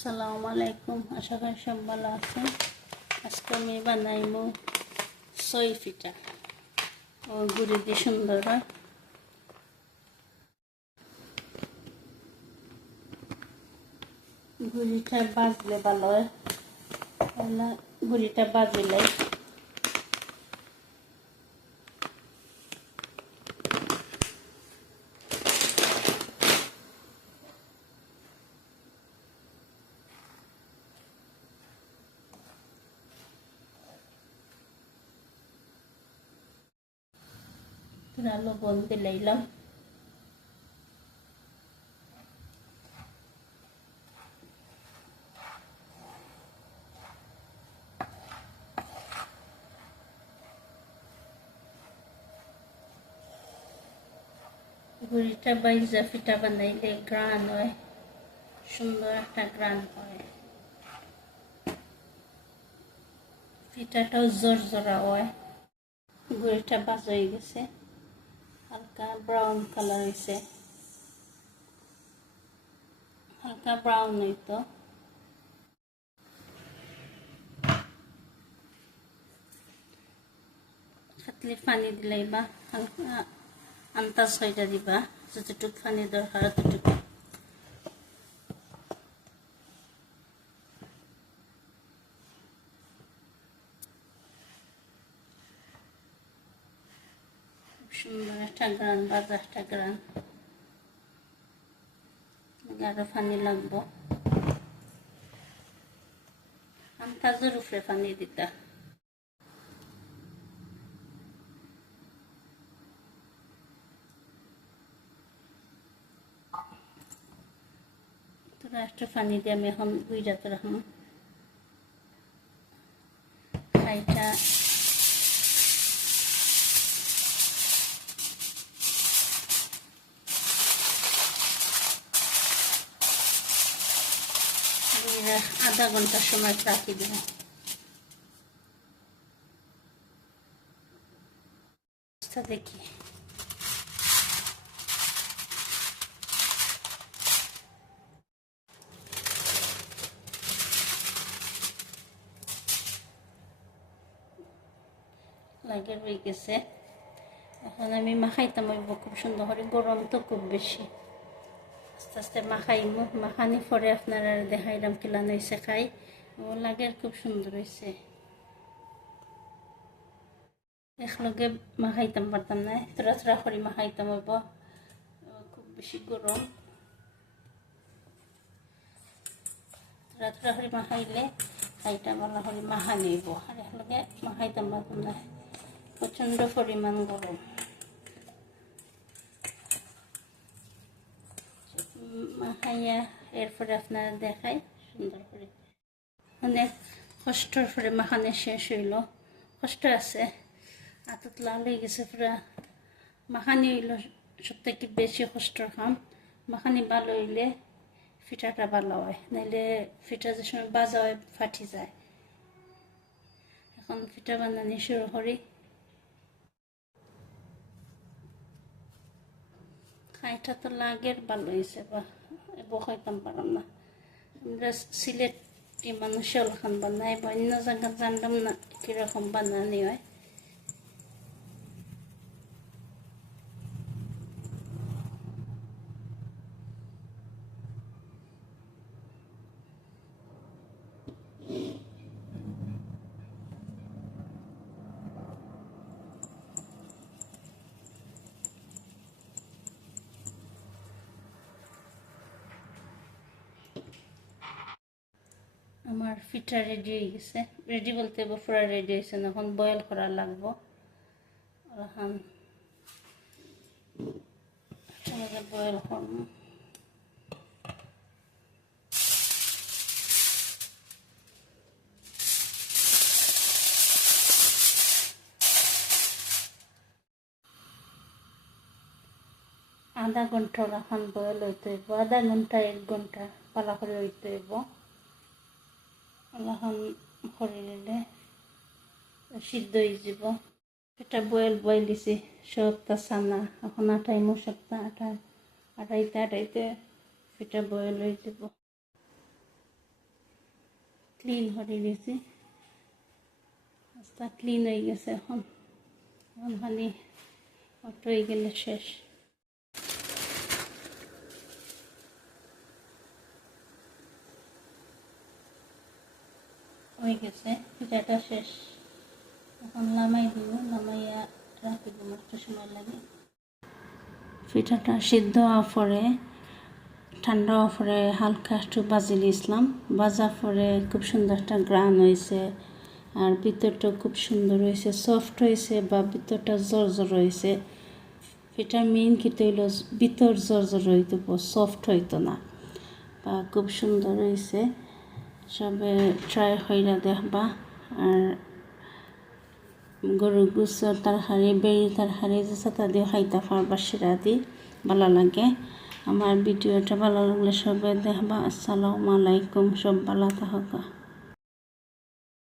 আসসালামু আলাইকুম। আশা করি সব ভালো আছেন। আজকে আমি বানাইব সই পিঠা ও গুড়ি দিয়ে সুন্দর হয়। গুড়িটা বাজলে ভালো হয়। গুড়িটা বাজিলে পুরা লবণ দিলাইলাম গুড়িটা বাইজা পিঠা বানাইলে গ্রান হয় সুন্দর একটা গ্রান হয় পিঠাটাও জোর জোরা হয় গুড়িটা বাজ হয়ে গেছে হালকা ব্রাউন কালার হয়েছে হালকা ব্রাউন হইতো খাতলি পানি দিলে বা হালকা আন্তাজ হইটা দিবা, যতটুক পানি দরকার ততটুকু। সুন্দর একটা গ্রান বাজা একটা গ্রান আরও পানি লাগবো আন্তাজের উপরে পানি দিতা তোরা একটু পানি দিয়ে আমি এখন বুঝাতে রাখলাম খাইটা আধা ঘণ্টার সময় রাখি দেব দেখি। লাগে রয়ে গেছে। এখন আমি মাখাইতাম খুব সুন্দর করে গরম তো খুব বেশি। আস্তে আস্তে মাখাইমু মাখানি পরে আপনারা দেখাইলাম কিলান হয়েছে খাই। ও লাগে খুব সুন্দর হয়েছে একলগে মাখাইতাম, পারতাম না তোরা তোরা করে মাখাইতাম হইব। খুব বেশি গরম। তোরা তোরা করে মাখাইলে খাইটা ভালো করে মাখা নিব আর একলগে মাখাইতাম, পারতাম না। প্রচণ্ড পরিমাণ গরম। মাখাইয়া এরপরে আপনারা দেখাই, সুন্দর করে। অনেক কষ্টর পরে মাখানে শেষ হইল। কষ্ট আছে হাতত লাল হয়ে গেছে পুরা। মাখানি হইল সব থেকে বেশি কষ্টর কাম। মাখানি ভালো হইলে ফিটাটা ভালো হয়, নাইলে ফিটা যে সময় বাজা হয় ফাটি যায়। এখন ফিটা বানানি শুরু করি। খাইটা তো লাগের ভালো হয়েছে বা বসাইতাম পারাম না। আমরা সিলেটি মানুষ ওখান বানাই, বা অন্য জায়গা জানলাম না কীরকম বানানি হয়। আমার পিঠা রেডি হয়ে গেছে। রেডি বলতে পুরা রেডি হয়েছে, এখন বয়েল করা লাগবো। এখন বয়েল করব। আধা ঘণ্টা এখন বয়েল হইতে হইব, আধা ঘণ্টা, এক ঘণ্টা পালা করে হইতে হইব। এখন করে নিলে সিদ্ধ হয়ে যাব। এটা বয়েল বয়েল দিছি। সবটা সানা, এখন আটাইমো সপ্তাহ আটা, আটাইতে আটাইতে এটা বয়েল হয়ে যাব। ক্লিন করে দিয়েছি রাস্তা ক্লিন হয়ে গেছে এখন। এখন খালি অটো হয়ে গেলে শেষ। হয়ে গেছে পিঠাটা শেষ। এখন নামাই দিব, নামাইয়া রাখি দিব একটু সময় লাগে। পিঠাটা সিদ্ধ হওয়ার পরে, ঠান্ডা হওয়ার পরে হালকা একটু বাজি দিয়েছিলাম বাজার পরে খুব সুন্দর একটা গ্রান হয়েছে, আর ভিতরটা খুব সুন্দর হয়েছে সফট হয়েছে বা ভিতরটা জর জর হয়েছে পিঠার মেইন খেতে হইল ভিতর জর জর হইতো সফট হইতো না। বা খুব সুন্দর হয়েছে। সবে ট্রাই হইরা দেখবা। আর গরুর তার তরকারি বেড়ি তরকারি যে সাথে দিয়ে খাইতে পারবা সেটা দি ভালো লাগে। আমার ভিডিওটা ভালো লাগলে সবে দেখবা। আসসালামু আলাইকুম, সব ভালো থাকা।